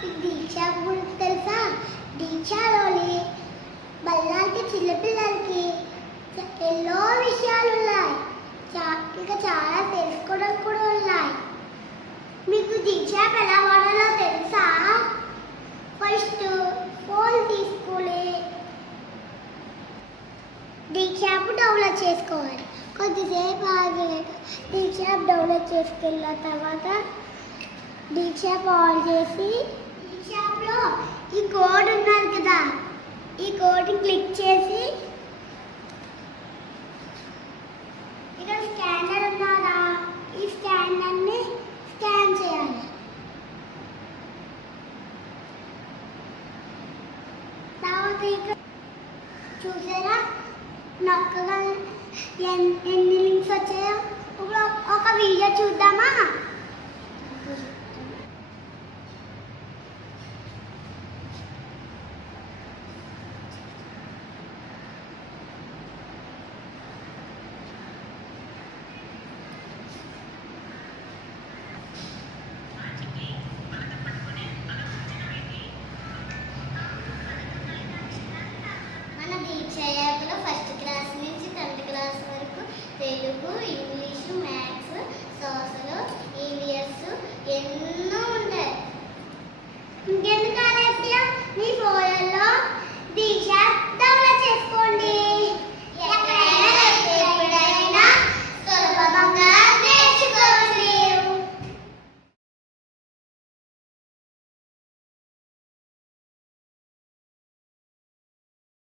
మీకు దీక్ష గురించి తెలుసా? దీక్షలోని బల్లాంటి చిన్నపిల్లలకి ఎన్నో విషయాలు ఉన్నాయి. ఇంకా చాలా తెలుసుకోవడం కూడా ఉన్నాయి. మీకు దీక్ష ఎలా వాడాలో తెలుసా? ఫస్ట్ ఫోన్ తీసుకొని దీక్ష యాప్ డౌన్లోడ్ చేసుకోవాలి. కొద్దిసేపు ఆగి దీక్ష యాప్ డౌన్లోడ్ చేసుకెళ్ళిన తర్వాత దీక్ష యాప్ ఆన్ చేసి దీక్ష యాప్లో ఈ కోడ్ ఉన్నది కదా, ఈ కోడ్ని క్లిక్ చేసి ఇక్కడ స్కానర్ ఉన్నదా, ఈ స్కానర్ని స్కాన్ చేయాలి. తర్వాత ఇక్కడ చూసారా నొక్కగా ఎన్ని లింక్స్ వచ్చాయో. ఇప్పుడు ఒక వీడియో చూద్దామా?